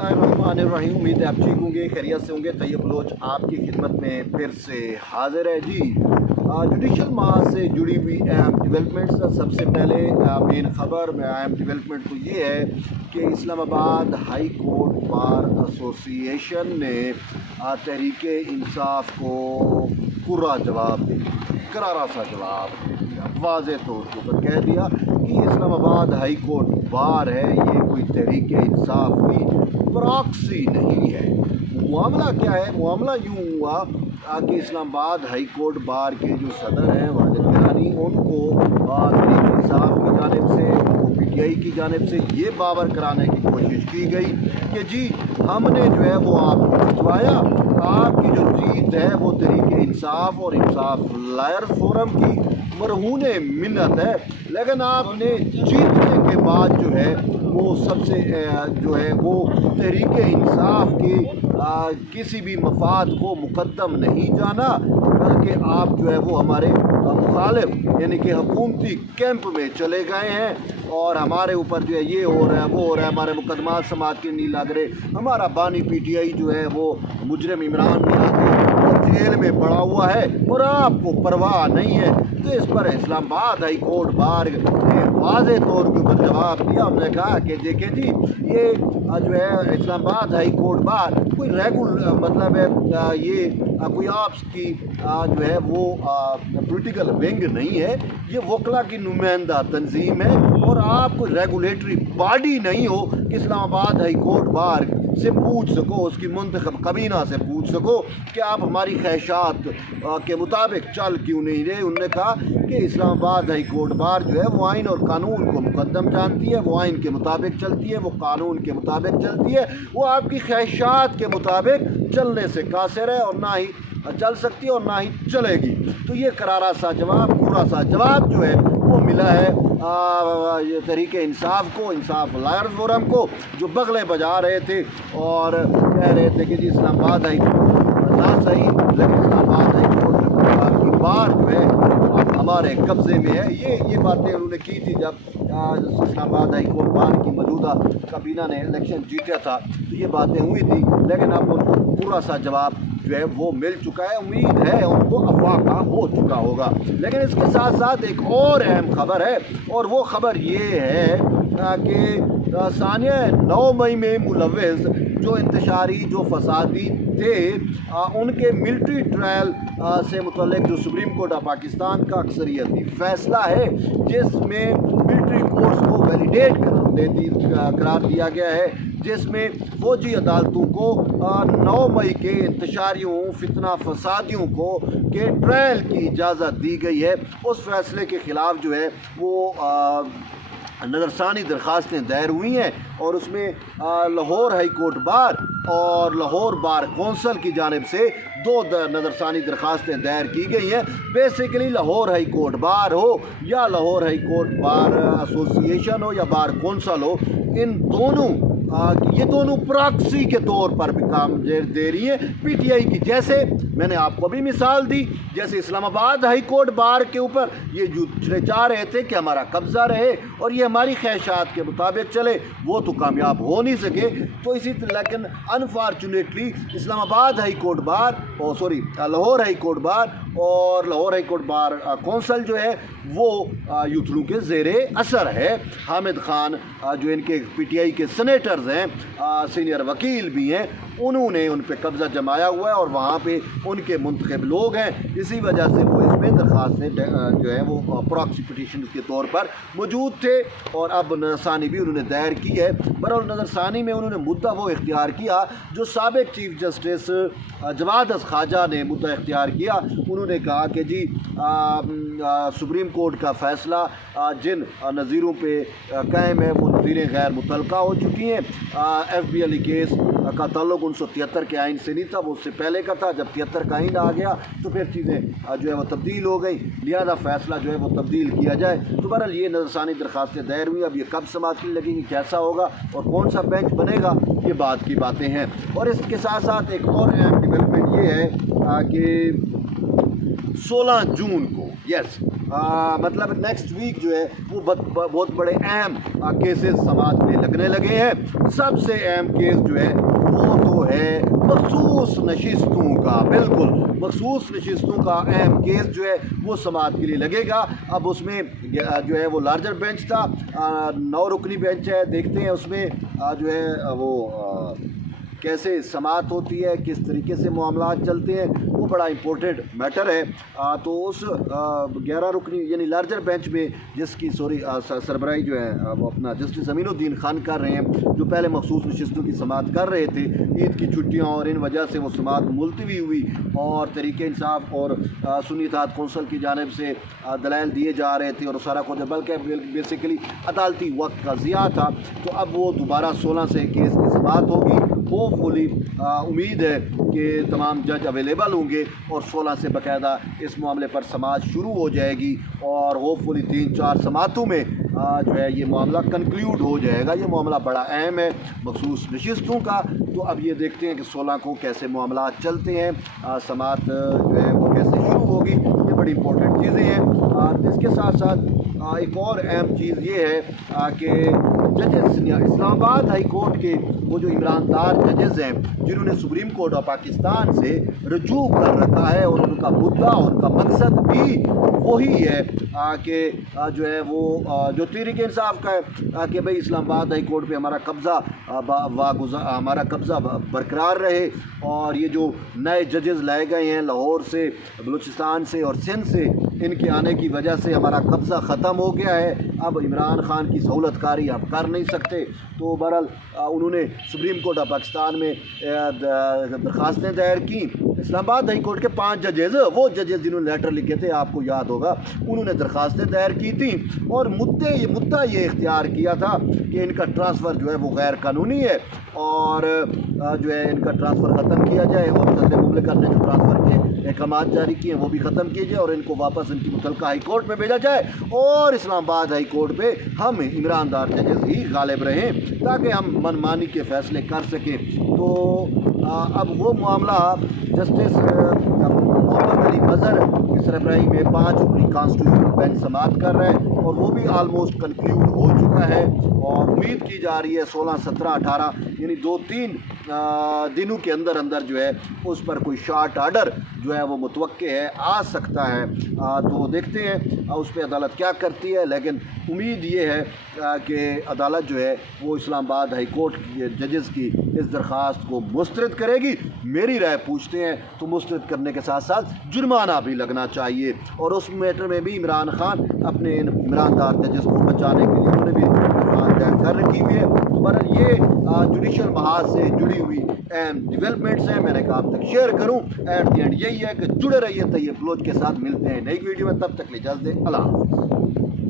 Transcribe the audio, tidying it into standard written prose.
रहीम। उम्मीद है आप ठीक होंगे, खैरियत से होंगे। तैयब बलोच आपकी खिदमत में फिर से हाजिर है जी। जुडिशल माह से जुड़ी हुई अहम डेवलपमेंट्स का सबसे पहले मेन ख़बर में अहम डेवलपमेंट तो ये है कि Islamabad high court bar association ने तहरीक इंसाफ को पूरा जवाब दे दिया, करारा सा जवाब दे दिया, वाज़े तौर के ऊपर कह दिया कि इस्लामाबाद हाई कोर्ट बार है, ये कोई तहरीक इंसाफ की प्रॉक्सी नहीं है। मामला क्या है? मामला यूँ हुआ कि इस्लामाबाद हाई कोर्ट बार के जो सदर हैं वाजिद गिलानी, उनको तहरीक इंसाफ की जानिब से, उनको PTI की जानिब से ये बावर कराने की कोशिश की गई कि जी हमने जो है वो आपको जितवाया, आपकी जो जीत है वो तहरीक इंसाफ और इंसाफ लायर्स फोरम की मरहूने मिन्नत है, लेकिन आपने जीतने के बाद जो है वो सबसे जो है वो तहरीक इंसाफ के किसी भी मफाद को मुकद्दम नहीं जाना, बल्कि आप जो है वो हमारे मुखालिफ यानी कि हुकूमती कैंप में चले गए हैं और हमारे ऊपर जो है ये हो रहा है वो हो रहा है, हमारे मुकदमात समात के नहीं लग रहे, हमारा बानी PTI जो है वो मुजरिम इमरान जेल में पड़ा हुआ है और आपको परवाह नहीं है। तो इस पर इस्लामाबाद हाई कोर्ट बार ने वाज़े तौर के ऊपर जवाब दिया। हमने कहा कि देखिए जी ये जो है इस्लामाबाद हाई कोर्ट बार कोई मतलब है ये कोई आपकी जो है वो पॉलिटिकल विंग नहीं है, ये वकला की नुमाइंदा तंजीम है और आप कोई रेगुलेटरी बॉडी नहीं हो कि इस्लामाबाद हाई कोर्ट बार से पूछ सको, उसकी मुंतखब कबीना से पूछ सको कि आप हमारी ख्वाहिशात के मुताबिक चल क्यों नहीं रहे। उन्होंने कहा कि इस्लामाबाद हाई कोर्ट बार जो है वो आइन और कानून को मुकद्दम जानती है, वो आइन के मुताबिक चलती है, वो कानून के मुताबिक चलती है, वो आपकी ख्वाहिशात के मुताबिक चलने से कासिर है और ना ही चल सकती है और ना ही चलेगी। तो ये करारा सा जवाब, पूरा सा जवाब जो है वो मिला है ये तहरीक इंसाफ को, इंसाफ लायर्स फोरम को, जो बगले बजा रहे थे और कह रहे थे कि जी इस्लामाबाद हाई ना सही, लेकिन इस्लामाबाद हाई कोर्ट की बार जो है हमारे कब्ज़े में है। ये बातें उन्होंने की थी जब इस्लामाबाद हाई कोर्ट बार की मौजूदा काबीना ने इलेक्शन जीता था, तो ये बातें हुई थी, लेकिन अब उनको पूरा सा जवाब जो है वो मिल चुका है। उम्मीद है उनको अफवाका हो चुका होगा। लेकिन इसके साथ साथ एक और अहम खबर है और वो खबर ये है कि सानिया 9 मई में मुलव्विस जो इंतशारी जो फसादी थे उनके मिलिट्री ट्रायल से मुतल्लिक जो सुप्रीम कोर्ट ऑफ पाकिस्तान का अक्सरियती फैसला है, जिसमें मिलिट्री कोर्स को वैलिडेट करार दिया गया है, जिसमें फौजी अदालतों को 9 मई के इंतशारियों फितना फसादियों को के ट्रायल की इजाज़त दी गई है। उस फैसले के ख़िलाफ़ जो है वो नज़रसानी दरख्वास्तें दायर हुई हैं और उसमें लाहौर हाई कोर्ट बार और लाहौर बार कौंसल की जानिब से 2 नज़रसानी दरख्वास्तें दायर की गई हैं। बेसिकली लाहौर हाई कोर्ट बार हो या Lahore high court bar association हो या बार कौंसल हो, इन दोनों ये दोनों प्रॉक्सी के तौर पर भी काम दे रही है PTI की। जैसे मैंने आपको भी मिसाल दी, जैसे इस्लामाबाद हाई कोर्ट बार के ऊपर ये जो चाह रहे थे कि हमारा कब्ज़ा रहे और ये हमारी ख्वाहिशात के मुताबिक चले, वो तो कामयाब हो नहीं सके। तो इसी लेकिन unfortunately Islamabad high court bar और लाहौर हाई कोर्ट बार और Lahore high court bar council जो है वो यूथरू के ज़ेरे असर है। हामिद खान जो इनके PTI के सेनेटर्स हैं, सीनियर वकील भी हैं, उन्होंने उन पे कब्ज़ा जमाया हुआ है और वहाँ पे उनके मुंतखब लोग हैं। इसी वजह से वो इसमें दरख्वास्तें जो है वो प्रॉक्सी पिटीशन के तौर पर मौजूद थे और अब नज़रसानी भी उन्होंने दायर की है। बहरहाल नज़रसानी में उन्होंने मुद्दा वो इख्तियार किया जो साबिक़ चीफ जस्टिस जवाद ख्वाजा ने मुद्दा इख्तियार किया। उन्होंने कहा कि जी सुप्रीम कोर्ट का फ़ैसला जिन नज़ीरों पे कायम है वो नज़ीरें गैर मुतलका हो चुकी हैं। FBLE केस का ताल्लुक 1973 के आइन से नहीं था, वो उससे पहले का था। जब 73 का आइन आ गया तो फिर चीज़ें जो है वो तब्दील हो गई, लिहाजा फ़ैसला जो है वो तब्दील किया जाए। तो बहरहाल ये नज़रसानी दरख्वास्तें दायर हुई, अब ये कब समाअत की लगेंगी, कैसा होगा और कौन सा बेंच बनेगा, ये बात की बातें हैं। और इसके साथ साथ एक और अहम डेवलपमेंट ये है कि 16 जून को मतलब नेक्स्ट वीक जो है वो बहुत बड़े अहम केसेस समाज में लगने लगे हैं। सबसे अहम केस जो है वो तो है मखसूस नशिस्तों का, बिल्कुल मखसूस नशिस्तों का अहम केस जो है वो समात के लिए लगेगा। अब उसमें जो है वो लार्जर बेंच था, 9 रुकनी बेंच है, देखते हैं उसमें जो है वो कैसे समात होती है, किस तरीके से मामलात चलते हैं, वो बड़ा इम्पोर्टेंट मैटर है। तो उस 11 रुकनी यानी लार्जर बेंच में जिसकी सरबराही जो है वो अपना जस्टिस अमीनुद्दीन खान कर रहे हैं, जो पहले मखसूस नशिस्तों की समात कर रहे थे। ईद की छुट्टियाँ और इन वजह से वो समात मुलतवी हुई और तहरीक इंसाफ और सुन्नी इत्तेहाद कौंसल की जानिब से दलाइल दिए जा रहे थे और सारा कुछ, बल्कि बेसिकली अदालती वक्त का ज़िया था। तो अब वो दोबारा 16 से केस की समात होगी। होपफुली उम्मीद है कि तमाम जज अवेलेबल होंगे और 16 से बाकायदा इस मामले पर समात शुरू हो जाएगी और होपफुली 3-4 समातों में जो है ये मामला कंक्लूड हो जाएगा। ये मामला बड़ा अहम है मखसूस नशिस्तों का। तो अब ये देखते हैं कि 16 को कैसे मामला चलते हैं, समात जो है वो कैसे शुरू होगी। ये बड़ी इंपॉर्टेंट चीज़ें हैं। इसके साथ साथ एक और अहम चीज़ ये है कि जजेस इस्लामाबाद हाई कोर्ट के वो जो ईमानदार जजेस हैं जिन्होंने सुप्रीम कोर्ट ऑफ पाकिस्तान से रजू कर रखा है और उनका मुद्दा और उनका मकसद भी वही है कि जो है वो जो तहरीक इंसाफ का है कि भाई इस्लामाबाद हाई कोर्ट पे हमारा कब्ज़ा बरकरार रहे और ये जो नए जजेस लाए गए हैं लाहौर से, बलूचिस्तान से और सिंध से, इनके आने की वजह से हमारा कब्ज़ा ख़त्म हो गया है। अब इमरान खान की सहूलतकारी आप कर नहीं सकते। तो बहरहाल उन्होंने सुप्रीम कोर्ट ऑफ पाकिस्तान में दरख्वास्तें दायर की। इस्लामाबाद हाई कोर्ट के 5 जजेस, वो जजेस जिन्होंने लेटर लिखे थे आपको याद होगा, उन्होंने दरख्वास्तें दायर की थी और मुद्दा ये इख्तियार किया था कि इनका ट्रांसफ़र जो है वो गैर कानूनी है और जो है इनका ट्रांसफ़र ख़त्म किया जाए और सदर मुमलिकत ने जो ट्रांसफ़र के अहकाम जारी किए हैं वो भी ख़त्म किए जाए और इनको वापस इनकी मुतलका हाई कोर्ट में भेजा जाए और इस्लामाबाद हाई कोर्ट पे हम ईमानदार जजेस ही गालिब रहें ताकि हम मनमानी के फ़ैसले कर सकें। तो अब वो मामला जस्टिस मोहम्मद अली मज़हर की सरबराही में 5 रुकनी कॉन्स्टिट्यूशनल बेंच समात कर रहा है और वो भी आलमोस्ट कंक्लूड हो चुका है और उम्मीद की जा रही है 16, 17, 18 यानी 2-3 दिनों के अंदर अंदर जो है उस पर कोई शॉर्ट आर्डर जो है वो मुतवक्के है, आ सकता है। तो देखते हैं उस पर अदालत क्या करती है, लेकिन उम्मीद ये है कि अदालत जो है वो इस्लामाबाद हाई कोर्ट के जजेस की इस दरख्वास्त को मुस्तरद करेगी। मेरी राय पूछते हैं तो मुस्तरद करने के साथ साथ जुर्माना भी लगना चाहिए और उस मैटर में भी इमरान खान अपने इन ईमानदार जजेस को बचाने के लिए उन्होंने भी तैयार कर रखी हुई है। तो बहरहाल ये जुडिशल महाज से जुड़ी हुई अहम डेवलपमेंट्स हैं, मैंने कहा आप तक शेयर करूं। एट द एंड यही है कि जुड़े रहिए तैयब बलोच के साथ। मिलते हैं नई वीडियो में, तब तक इजाज़त दें। अल्लाह हाफ़िज़।